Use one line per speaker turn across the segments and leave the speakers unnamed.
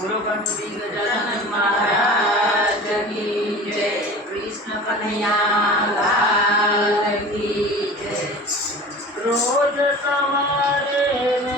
गुरु गणपति कृष्ण कन्हैया लाल
रोज सवारे में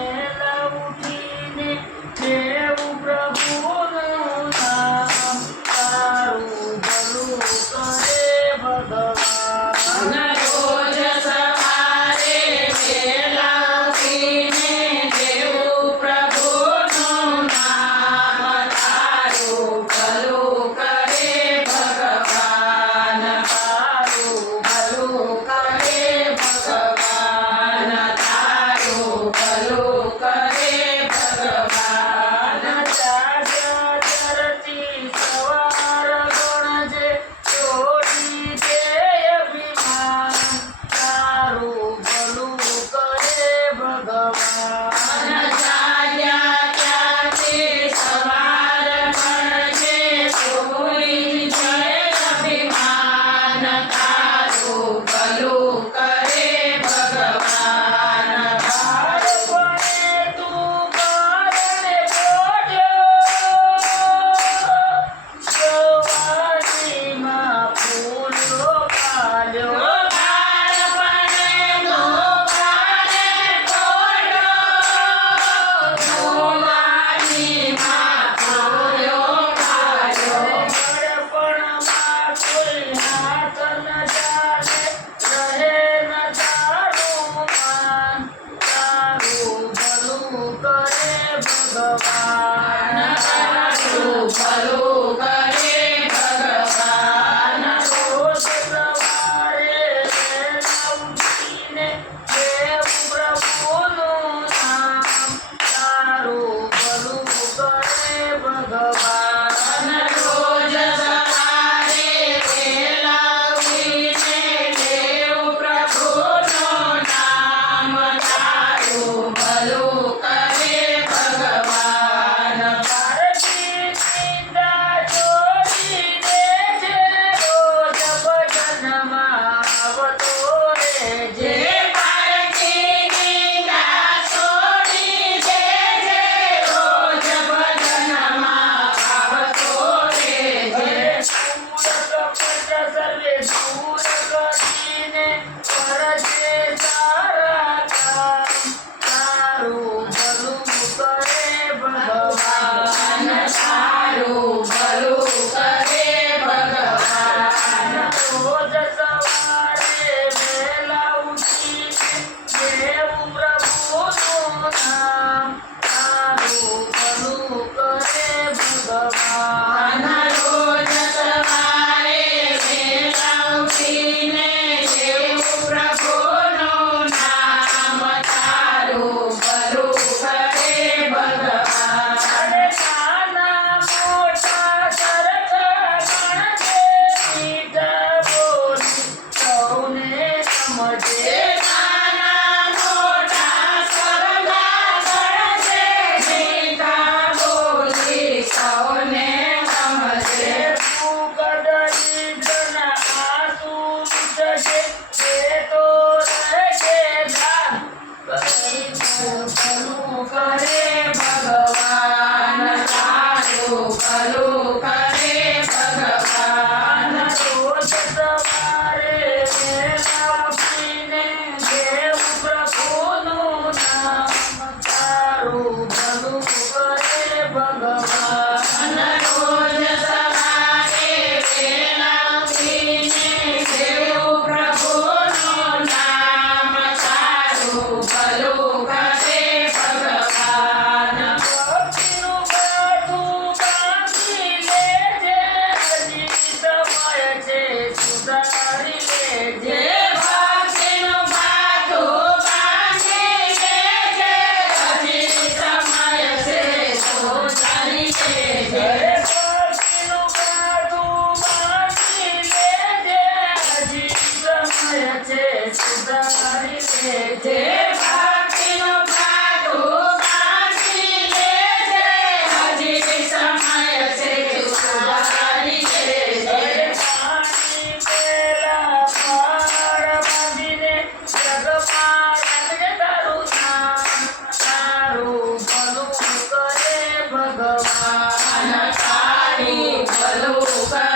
Deus. I'm not
sorry, but I'm